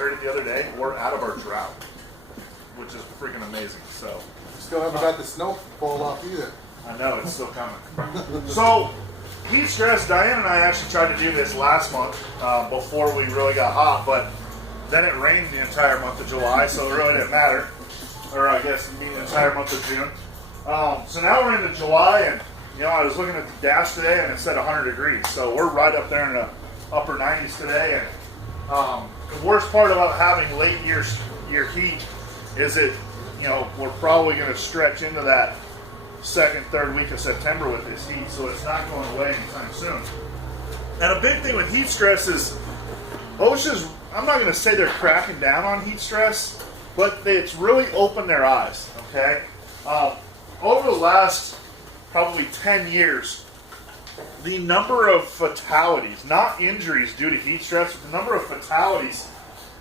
heard it the other day, we're out of our drought, which is freaking amazing. So Still haven't got the snow fall off either. I know, it's still coming. So, heat stress, Diane and I actually tried to do this last month before we really got hot, but then it rained the entire month of July, so it really didn't matter. Or I guess the entire month of June. So now we're into July, and I was looking at the dash today, and it said 100 degrees. So we're right up there in the upper 90s today. And the worst part about having late year heat is it, we're probably going to stretch into that second, third week of September with this heat, so it's not going away anytime soon. And a big thing with heat stress is OSHA's, I'm not going to say they're cracking down on heat stress, but it's really opened their eyes, okay? Over the last probably 10 years, the number of fatalities, not injuries due to heat stress, but the number of fatalities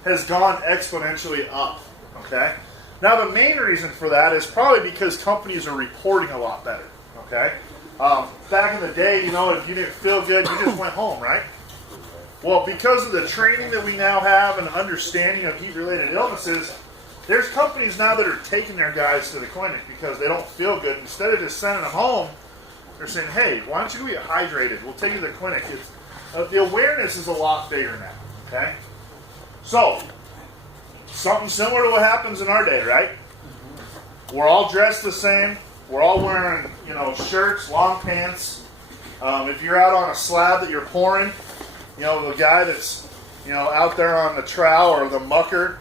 has gone exponentially up, okay? Now, the main reason for that is probably because companies are reporting a lot better, okay? Back in the day, if you didn't feel good, you just went home, right? Well, because of the training that we now have and understanding of heat-related illnesses, there's companies now that are taking their guys to the clinic because they don't feel good. Instead of just sending them home, they're saying, hey, why don't you go get hydrated? We'll take you to the clinic. The awareness is a lot bigger now, okay? So, something similar to what happens in our day, right? We're all dressed the same. We're all wearing, shirts, long pants. If you're out on a slab that you're pouring, the guy that's, out there on the trowel or the mucker,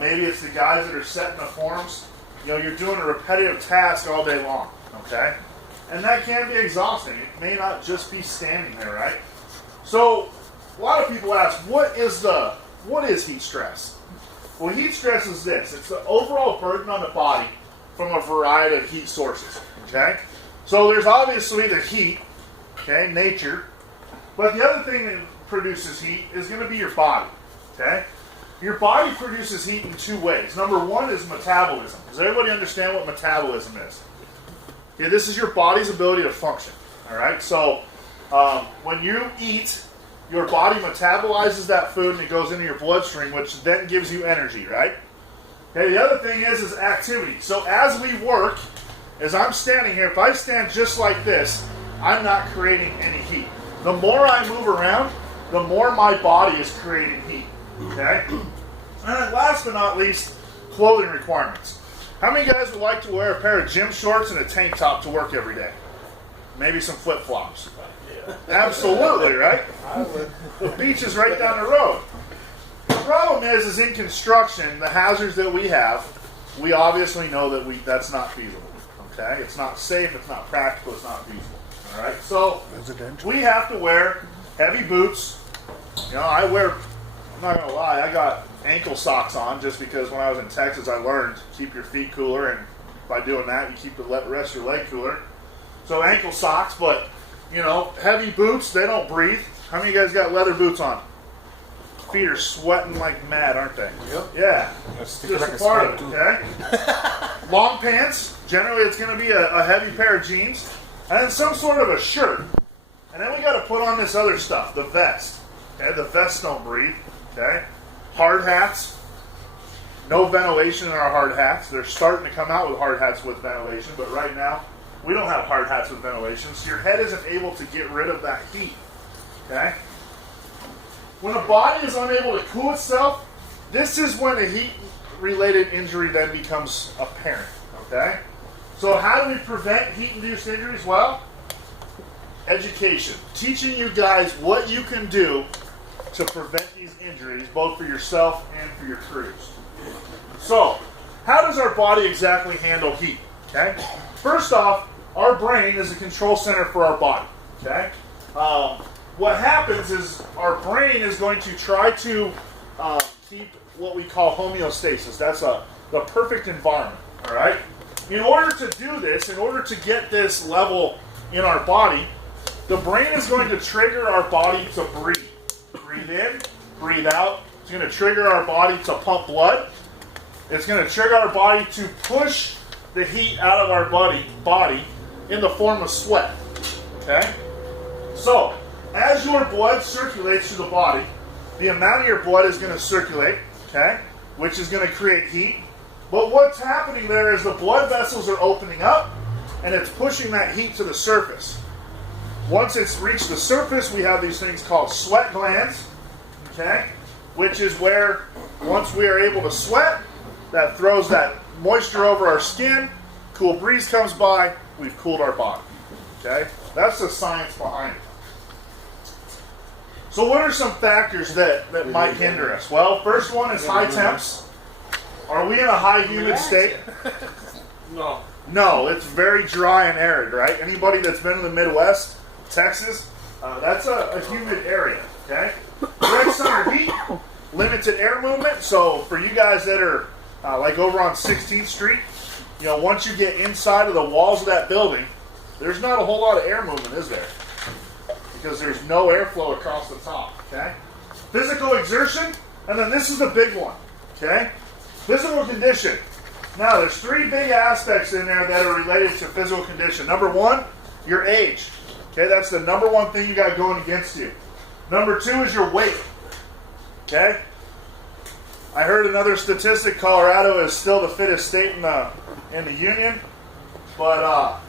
maybe it's the guys that are setting the forms. You're doing a repetitive task all day long, okay? And that can be exhausting. It may not just be standing there, right? So, a lot of people ask, what is heat stress? Well, heat stress is this. It's the overall burden on the body from a variety of heat sources, okay? So there's obviously the heat, okay, nature. But the other thing that produces heat is going to be your body, okay? Your body produces heat in two ways. Number one is metabolism. Does everybody understand what metabolism is? Okay, this is your body's ability to function, all right? So when you eat, your body metabolizes that food and it goes into your bloodstream, which then gives you energy, right? Okay, the other thing is activity. So as we work, as I'm standing here, if I stand just like this, I'm not creating any heat. The more I move around, the more my body is creating heat, okay? And then last but not least, clothing requirements. How many guys would like to wear a pair of gym shorts and a tank top to work every day? Maybe some flip-flops. Absolutely, right? The beach is right down the road. The problem is in construction, the hazards that we have, we obviously know that that's not feasible. Okay? It's not safe, it's not practical, it's not feasible. All right? So we have to wear heavy boots. I'm not going to lie, I got ankle socks on just because when I was in Texas I learned to keep your feet cooler, and by doing that you keep the rest of your leg cooler. So ankle socks, but heavy boots, they don't breathe. How many of you guys got leather boots on? Feet are sweating like mad, aren't they? Yep. Yeah. Just a part of it, okay? Long pants, generally it's going to be a heavy pair of jeans, and then some sort of a shirt. And then we got to put on this other stuff, the vest. Okay, the vests don't breathe, okay? Hard hats, no ventilation in our hard hats. They're starting to come out with hard hats with ventilation, but right now, we don't have hard hats with ventilation, so your head isn't able to get rid of that heat, okay? When a body is unable to cool itself, this is when a heat-related injury then becomes apparent, okay? So how do we prevent heat-induced injuries? Well, education. Teaching you guys what you can do to prevent these injuries, both for yourself and for your crews. So, how does our body exactly handle heat, okay? First off, our brain is a control center for our body, okay? What happens is our brain is going to try to keep what we call homeostasis. That's the perfect environment, all right? In order to do this, in order to get this level in our body, the brain is going to trigger our body to breathe. Breathe in, breathe out. It's going to trigger our body to pump blood. It's going to trigger our body to push the heat out of our body in the form of sweat. Okay? So, as your blood circulates through the body, the amount of your blood is going to circulate. okay, which is going to create heat. But what's happening there is the blood vessels are opening up, and it's pushing that heat to the surface. Once it's reached the surface, we have these things called sweat glands, okay, which is where, once we are able to sweat, that throws that moisture over our skin, cool breeze comes by, we've cooled our body, okay? That's the science behind it. So what are some factors that might hinder us? Well, first one is high temps. Are we in a high humid state? No. No, it's very dry and arid, right? Anybody that's been in the Midwest, Texas, that's a humid area, okay? Red center heat, limited air movement. So for you guys that are like over on 16th Street, you know, once you get inside of the walls of that building, there's not a whole lot of air movement, is there? Because there's no airflow across the top, okay? Physical exertion, and then this is the big one, okay? Physical condition. Now, there's three big aspects in there that are related to physical condition. Number one, your age. Okay, that's the number one thing you got going against you. Number two is your weight. Okay? I heard another statistic, Colorado is still the fittest state in the union, but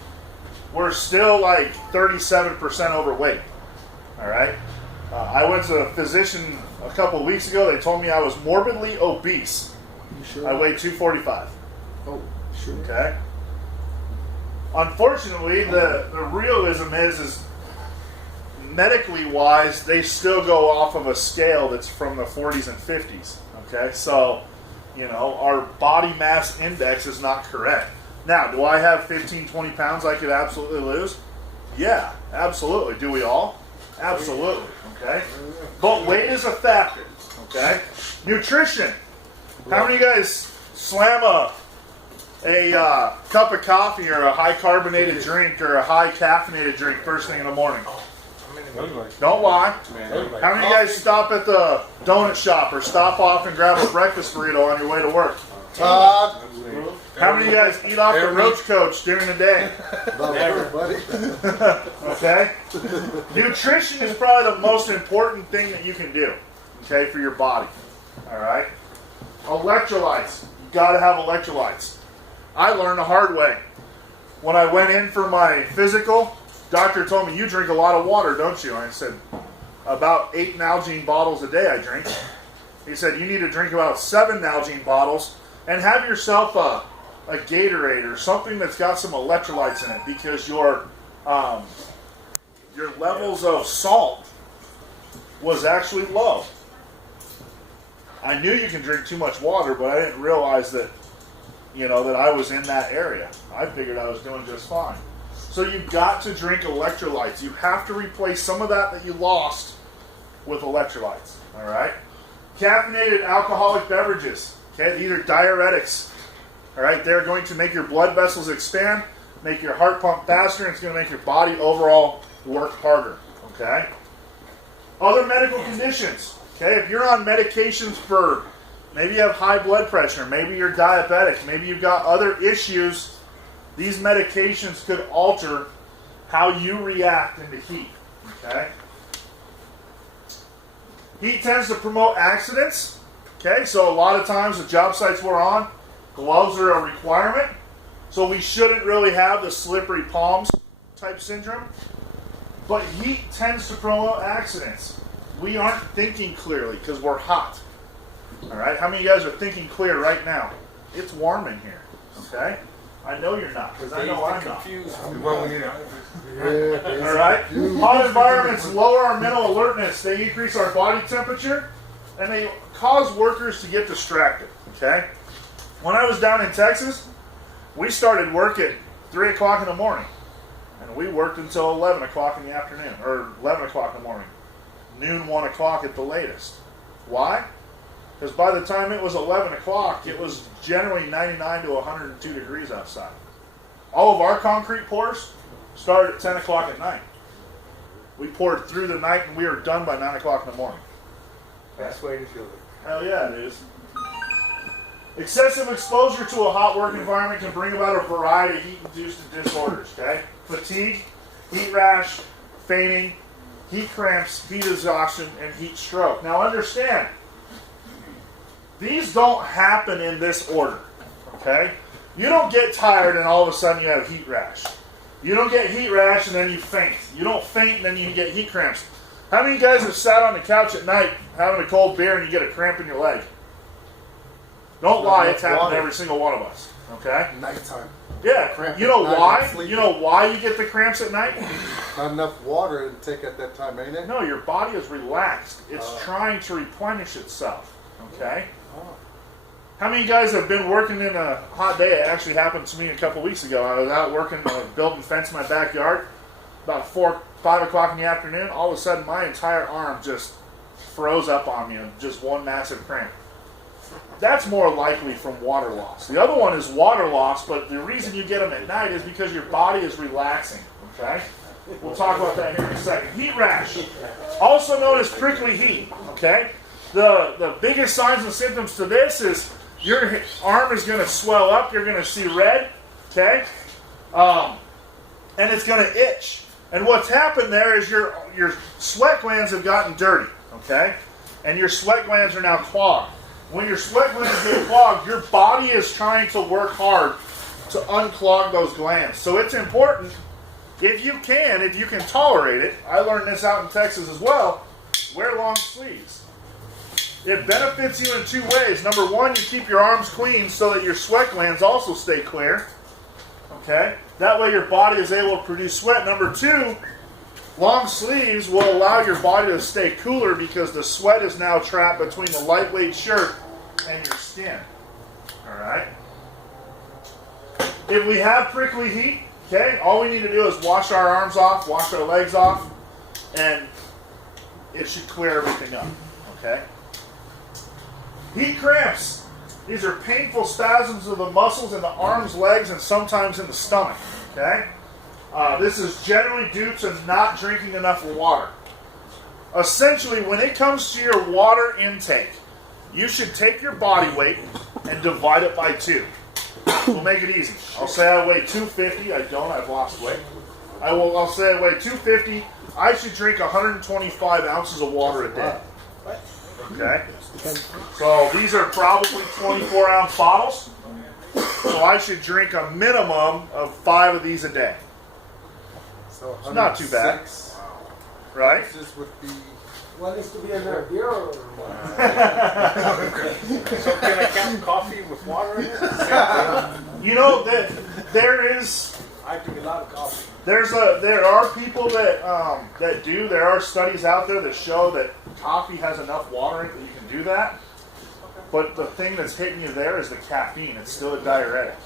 we're still like 37% overweight. All right? I went to a physician a couple weeks ago. They told me I was morbidly obese. You sure? I weigh 245. Oh, sure. Okay. Unfortunately, the realism is medically wise, they still go off of a scale that's from the 40s and 50s. Okay, so you know our body mass index is not correct. Now, do I have 15, 20 pounds I could absolutely lose? Yeah, absolutely. Do we all? Absolutely. Okay, but weight is a factor. Okay, nutrition. How many of you guys slam a cup of coffee or a high carbonated drink or a high caffeinated drink first thing in the morning? Don't lie. How many of you guys stop at the donut shop or stop off and grab a breakfast burrito on your way to work? Todd. How many of you guys eat off the Roach Coach during the day? Never, buddy. Okay? Nutrition is probably the most important thing that you can do, okay, for your body. All right? Electrolytes. You got to have electrolytes. I learned the hard way. When I went in for my physical, doctor told me, you drink a lot of water, don't you? And I said, about 8 Nalgene bottles a day I drink. He said, you need to drink about 7 Nalgene bottles and have yourself a Gatorade or something that's got some electrolytes in it because your levels of salt was actually low. I knew you can drink too much water, but I didn't realize that, you know, that I was in that area. I figured I was doing just fine. So you've got to drink electrolytes. You have to replace some of that you lost with electrolytes. All right? Caffeinated alcoholic beverages. Okay, these are diuretics. All right, they're going to make your blood vessels expand, make your heart pump faster, and it's going to make your body overall work harder. Okay? Other medical conditions. Okay, if you're on medications for, maybe you have high blood pressure, maybe you're diabetic, maybe you've got other issues, these medications could alter how you react in the heat. Okay? Heat tends to promote accidents. Okay, so a lot of times the job sites we're on, gloves are a requirement. So we shouldn't really have the slippery palms type syndrome. But heat tends to promote accidents. We aren't thinking clearly because we're hot. All right, how many of you guys are thinking clear right now? It's warm in here. Okay, I know you're not because I know I'm not. All right, hot environments lower our mental alertness. They increase our body temperature, and they cause workers to get distracted. Okay, when I was down in Texas, we started work at 3 o'clock in the morning, and we worked until 11 o'clock in the afternoon, or 11 o'clock in the morning. Noon, 1 o'clock at the latest. Why? Because by the time it was 11 o'clock, it was generally 99 to 102 degrees outside. All of our concrete pours started at 10 o'clock at night. We poured through the night and we were done by 9 o'clock in the morning. Best way to feel it. Hell yeah, it is. Excessive exposure to a hot work environment can bring about a variety of heat-induced disorders, okay? Fatigue, heat rash, fainting, heat cramps, heat exhaustion, and heat stroke. Now understand, These don't happen in this order, okay? You don't get tired and all of a sudden you have heat rash. You don't get heat rash and then you faint. You don't faint and then you get heat cramps. How many of you guys have sat on the couch at night having a cold beer and you get a cramp in your leg? Don't lie, it's happened to every single one of us, okay? Nighttime. Yeah, Cramp you know at night, why? I'm sleeping. You know why you get the cramps at night? Not enough water intake at that time, ain't it? No, your body is relaxed. It's trying to replenish itself, okay? Oh. How many of you guys have been working in a hot day? It actually happened to me a couple weeks ago. I was out working, building fence in my backyard. About 5 o'clock in the afternoon, all of a sudden my entire arm just froze up on me in just one massive cramp. That's more likely from water loss. The other one is water loss, but the reason you get them at night is because your body is relaxing, okay? We'll talk about that here in a second. Heat rash, also known as prickly heat, okay? The biggest signs and symptoms to this is your arm is going to swell up, you're going to see red, okay? And it's going to itch. And what's happened there is your sweat glands have gotten dirty, okay? And your sweat glands are now clogged. When your sweat glands get clogged, your body is trying to work hard to unclog those glands. So it's important, if you can tolerate it, I learned this out in Texas as well, wear long sleeves. It benefits you in two ways. Number one, you keep your arms clean so that your sweat glands also stay clear. Okay? That way your body is able to produce sweat. Number two, long sleeves will allow your body to stay cooler because the sweat is now trapped between the lightweight shirt and your skin. Alright? If we have prickly heat, okay, all we need to do is wash our arms off, wash our legs off, and it should clear everything up. Okay? Heat cramps. These are painful spasms of the muscles in the arms, legs, and sometimes in the stomach. Okay? This is generally due to not drinking enough water. Essentially, when it comes to your water intake, you should take your body weight and divide it by 2. We'll make it easy. I'll say I weigh 250. I don't. I've lost weight. I'll say I weigh 250. I should drink 125 ounces of water a day. Okay? So these are probably 24-ounce bottles. So I should drink a minimum of 5 of these a day. So It's not too bad. Right? This would be What needs to be in there? Beer or So can I count coffee with water in it? You know that there is. I drink a lot of coffee. There are people that do. There are studies out there that show that coffee has enough water in it that you can do that. But the thing that's hitting you there is the caffeine. It's still a diuretic,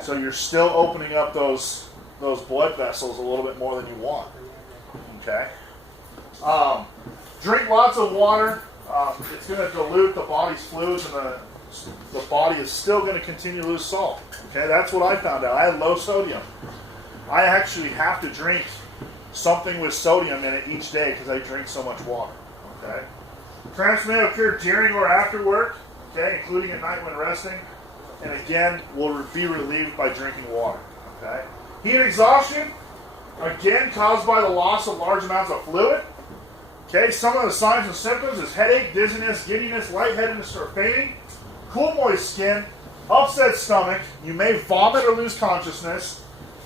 so you're still opening up those blood vessels a little bit more than you want. Okay. Drink lots of water. It's going to dilute the body's fluids, and the body is still going to continue to lose salt. Okay, that's what I found out. I had low sodium. I actually have to drink something with sodium in it each day because I drink so much water. Okay. Cramps may occur during or after work, okay, including at night when resting, and again will be relieved by drinking water. Okay. Heat exhaustion, again caused by the loss of large amounts of fluid. Okay, some of the signs and symptoms is headache, dizziness, giddiness, lightheadedness, or fainting. Cool, moist skin, upset stomach. You may vomit or lose consciousness.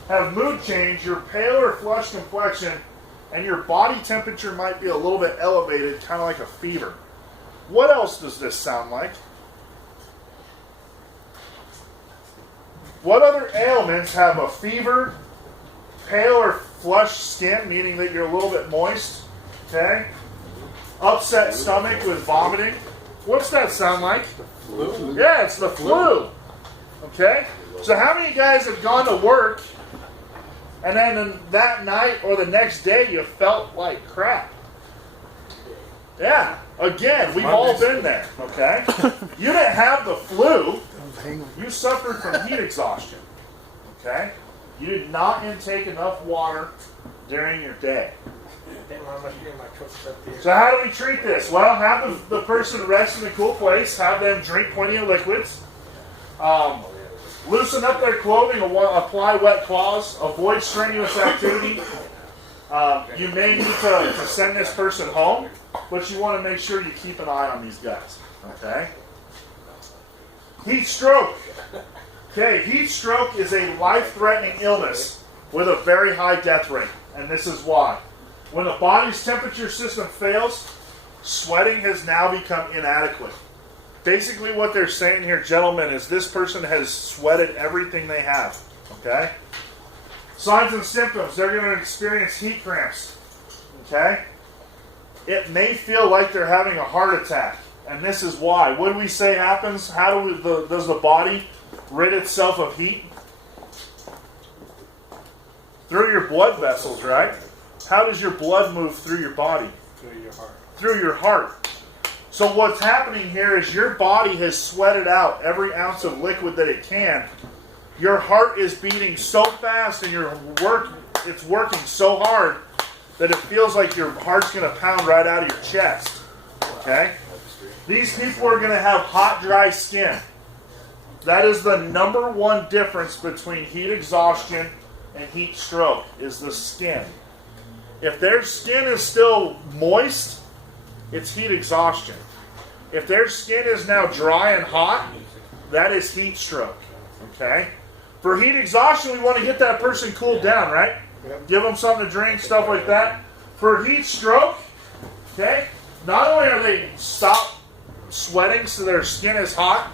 Have mood change. Your pale or flushed complexion, and your body temperature might be a little bit elevated, kind of like a fever. What else does this sound like? What other ailments have a fever, pale or flushed skin, meaning that you're a little bit moist? Okay? Upset stomach with vomiting. What's that sound like? flu. Yeah, it's the flu. Okay? So how many of you guys have gone to work and then that night or the next day you felt like crap? Yeah. Again, we've all been there. Okay? You didn't have the flu. You suffered from heat exhaustion. Okay? You did not intake enough water during your day. So how do we treat this? Well, have the person rest in a cool place. Have them drink plenty of liquids. Loosen up their clothing. Apply wet cloths. Avoid strenuous activity. You may need to send this person home, but you want to make sure you keep an eye on these guys. Okay? Heat stroke. Okay, heat stroke is a life-threatening illness with a very high death rate. And this is why. When the body's temperature system fails, sweating has now become inadequate. Basically what they're saying here, gentlemen, is this person has sweated everything they have. Okay? Signs and symptoms, they're going to experience heat cramps. Okay? It may feel like they're having a heart attack. And this is why. What do we say happens? How does the body rid itself of heat? Through your blood vessels, right? How does your blood move through your body? Through your heart. Through your heart. So what's happening here is your body has sweated out every ounce of liquid that it can. Your heart is beating so fast and it's working so hard that it feels like your heart's going to pound right out of your chest. Okay? These people are going to have hot, dry skin. That is the number one difference between heat exhaustion and heat stroke, is the skin. If their skin is still moist, it's heat exhaustion. If their skin is now dry and hot, that is heat stroke. Okay? For heat exhaustion, we want to get that person cooled down, right? Give them something to drink, stuff like that. For heat stroke, okay, not only are they stop sweating so their skin is hot,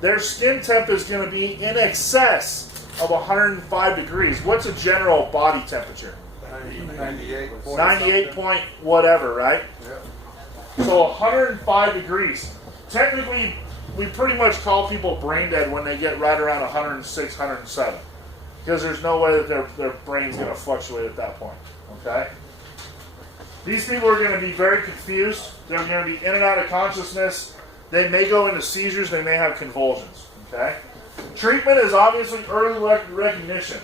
their skin temp is going to be in excess of 105 degrees. What's a general body temperature? 98 point whatever, right? Yeah. So 105 degrees. Technically, we pretty much call people brain dead when they get right around 106, 107. Because there's no way that their brain's going to fluctuate at that point. Okay? These people are going to be very confused. They're going to be in and out of consciousness. They may go into seizures. They may have convulsions. Okay? Treatment is obviously early recognition.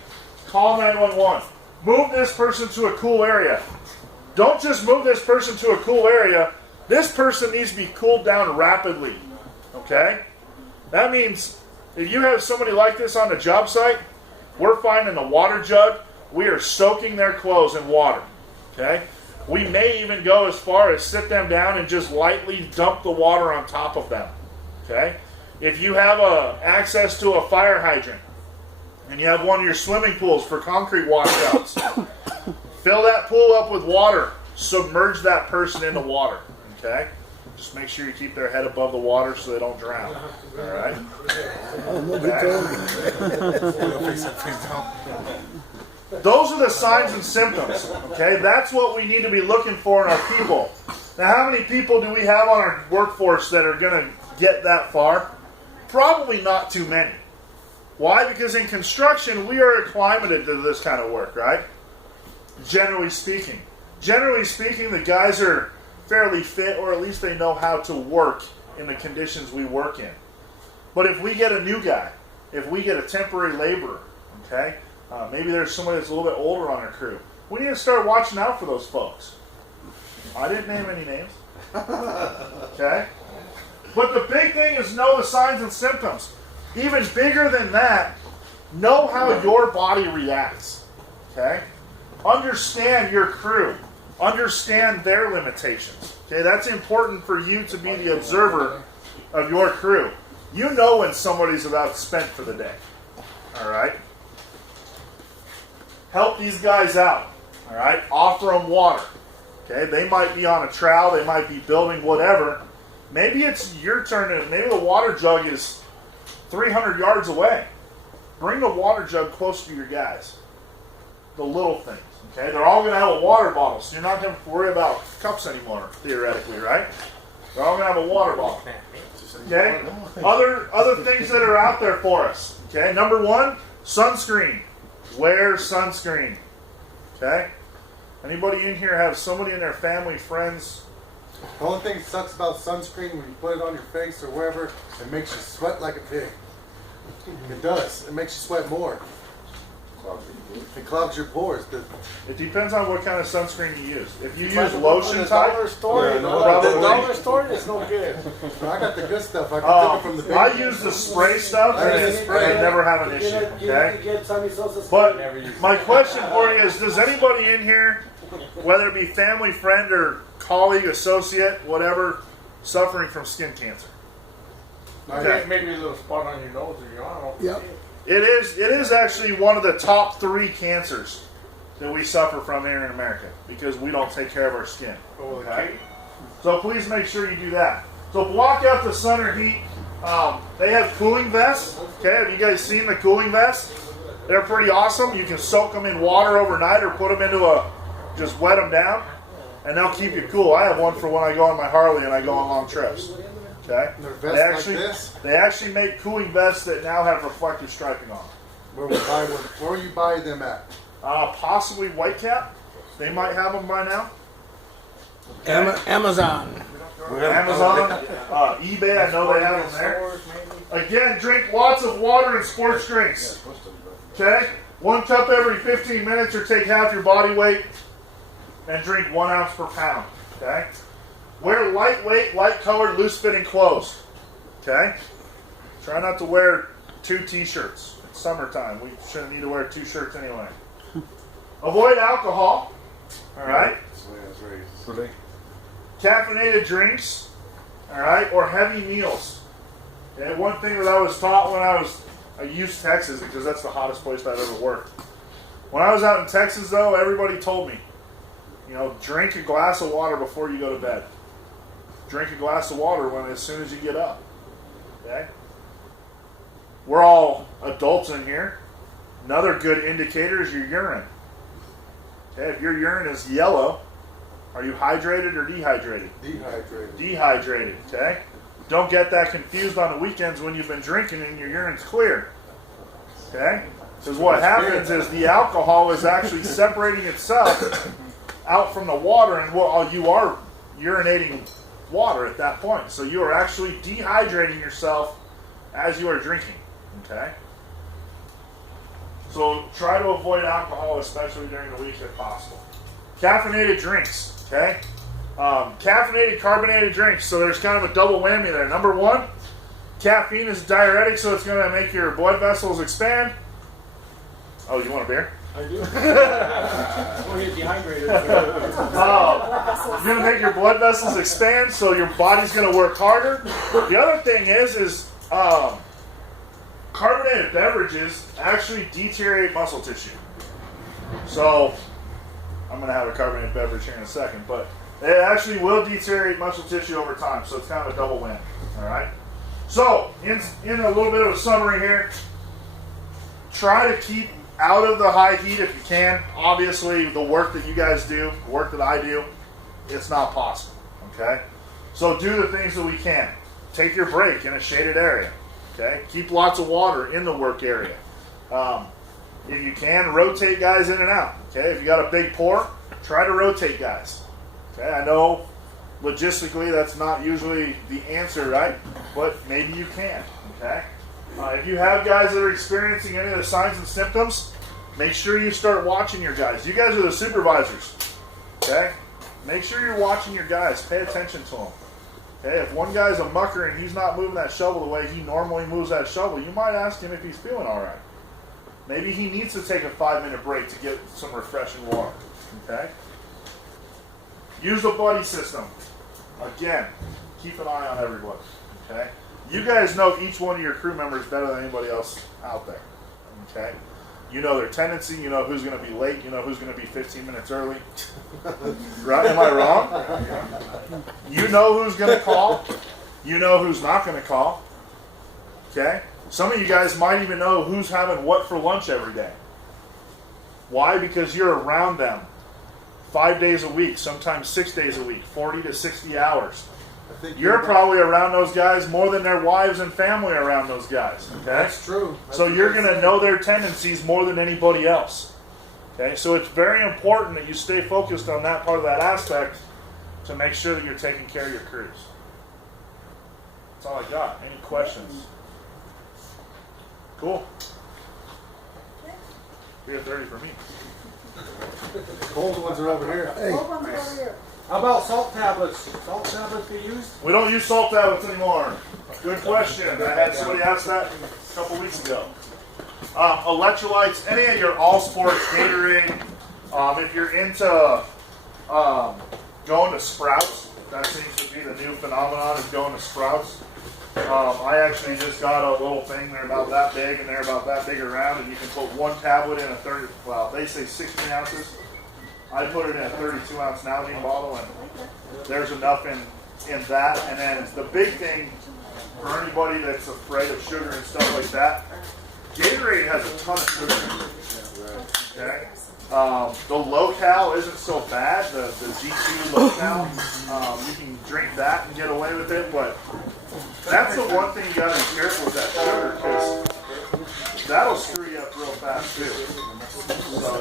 Call 911. Move this person to a cool area. Don't just move this person to a cool area. This person needs to be cooled down rapidly. Okay? That means if you have somebody like this on the job site, we're finding a water jug. We are soaking their clothes in water. Okay? We may even go as far as sit them down and just lightly dump the water on top of them. Okay? If you have access to a fire hydrant and you have one of your swimming pools for concrete washouts, fill that pool up with water. Submerge that person into water. Okay? Just make sure you keep their head above the water so they don't drown. All right? Those are the signs and symptoms. Okay? That's what we need to be looking for in our people. Now, how many people do we have on our workforce that are going to get that far? Probably not too many. Why? Because in construction, we are acclimated to this kind of work, right? Generally speaking. Generally speaking, the guys are fairly fit, or at least they know how to work in the conditions we work in. But if we get a new guy, if we get a temporary laborer, okay, maybe there's somebody that's a little bit older on our crew, we need to start watching out for those folks. I didn't name any names. Okay? But the big thing is know the signs and symptoms. Even bigger than that, know how your body reacts. Okay? Understand your crew. Understand their limitations. Okay? That's important for you to be the observer of your crew. You know when somebody's about spent for the day. Alright? Help these guys out. Alright? Offer them water. Okay? They might be on a trowel. They might be building whatever. Maybe it's your turn, and maybe the water jug is 300 yards away. Bring the water jug close to your guys. The little things. Okay? They're all going to have a water bottle, so you're not going to worry about cups anymore, theoretically, right? They're all going to have a water bottle. Okay? Other things that are out there for us. Okay? Number one, sunscreen. Wear sunscreen. Okay? Anybody in here have somebody in their family, friends? The only thing that sucks about sunscreen, when you put it on your face or wherever, it makes you sweat like a pig. It does. It makes you sweat more. It clogs your pores. It depends on what kind of sunscreen you use. If you use The lotion dollar type, store, Yeah, the probably. dollar store is no good. I got the good stuff. I can take it from the big. I use the spray stuff, I use and the spray. I never have an issue. You Okay? need to get Sammy Sosa's But spray. my question for you is, does anybody in here, whether it be family, friend, or colleague, associate, whatever, suffering from skin cancer? Okay. Maybe a little spot on your nose or your arm. Yep. It is actually one of the top 3 cancers that we suffer from here in America because we don't take care of our skin. Okay? So please make sure you do that. So block out the sun or heat. They have cooling vests. Okay, have you guys seen the cooling vests? They're pretty awesome. You can soak them in water overnight or put them into just wet them down, and they'll keep you cool. I have one for when I go on my Harley and I go on long trips. Okay, And they're vests like this? They actually make cooling vests that now have reflective striping on them. Where will you buy them at? Possibly Whitecap. They might have them by now. Amazon. Amazon, eBay, I know they have them there. Again, drink lots of water and sports drinks. Okay? 1 cup every 15 minutes or take half your body weight and drink 1 ounce per pound. Okay? Wear lightweight, light-colored, loose-fitting clothes. Okay? Try not to wear 2 t-shirts. It's summertime. We shouldn't need to wear 2 shirts anyway. Avoid alcohol. All right? Caffeinated drinks. All right? Or heavy meals. Okay? One thing that I was taught when I used Texas because that's the hottest place I've ever worked. When I was out in Texas, though, everybody told me, drink a glass of water before you go to bed. Drink a glass of water as soon as you get up. Okay? We're all adults in here. Another good indicator is your urine. Okay, if your urine is yellow, are you hydrated or dehydrated? Dehydrated. Dehydrated, okay? Don't get that confused on the weekends when you've been drinking and your urine's clear. Okay? Because what happens is the alcohol is actually separating itself out from the water, and you are urinating water at that point. So you are actually dehydrating yourself as you are drinking. Okay? So try to avoid alcohol, especially during the week if possible. Caffeinated drinks. Okay? Caffeinated, carbonated drinks. So there's kind of a double whammy there. Number 1, caffeine is a diuretic, so it's going to make your blood vessels expand. Oh, you want a beer? I do. We'll get dehydrated. You're going to make your blood vessels expand, so your body's going to work harder. The other thing is carbonated beverages actually deteriorate muscle tissue. So, I'm going to have a carbonated beverage here in a second, but it actually will deteriorate muscle tissue over time, so it's kind of a double win. All right. So, in a little bit of a summary here, try to keep out of the high heat if you can. Obviously, the work that you guys do, the work that I do, it's not possible. Okay. So do the things that we can. Take your break in a shaded area. Okay. Keep lots of water in the work area. If you can, rotate guys in and out. Okay. If you got a big pour, try to rotate guys. Okay. I know logistically that's not usually the answer, right? But maybe you can. Okay. If you have guys that are experiencing any of the signs and symptoms, make sure you start watching your guys. You guys are the supervisors. Okay. Make sure you're watching your guys. Pay attention to them. Okay, if one guy's a mucker and he's not moving that shovel the way he normally moves that shovel, you might ask him if he's feeling all right. Maybe he needs to take a 5-minute break to get some refreshing water. Okay? Use the buddy system. Again, keep an eye on everybody. Okay? You guys know each one of your crew members better than anybody else out there. Okay? You know their tendency. You know who's going to be late. You know who's going to be 15 minutes early. Right? Am I wrong? You know who's going to call. You know who's not going to call. Okay? Some of you guys might even know who's having what for lunch every day. Why? Because you're around them 5 days a week, sometimes 6 days a week, 40 to 60 hours. You're probably around those guys more than their wives and family are around those guys. Okay? That's true. So you're going to know their tendencies more than anybody else. Okay? So it's very important that you stay focused on that part of that aspect to make sure that you're taking care of your crews. That's all I got. Any questions? Cool. 3:30 for me. The cold ones are over here. How about salt tablets? Salt tablets be used? We don't use salt tablets anymore. Good question. I had somebody ask that a couple weeks ago. Electrolytes, any of your all sports, Gatorade. If you're into going to Sprouts, that seems to be the new phenomenon is going to Sprouts. I actually just got a little thing. They're about that big and they're about that big around, and you can put one tablet in a 30. Well, they say 16 ounces. I put it in a 32-ounce Nalgene bottle, and there's enough in that. And then the big thing for anybody that's afraid of sugar and stuff like that, Gatorade has a ton of sugar in it. Okay. The low-cal isn't so bad. The Z2 low-cal, you can drink that and get away with it, but that's the one thing you got to be careful with that sugar, because that'll screw you up real fast too. So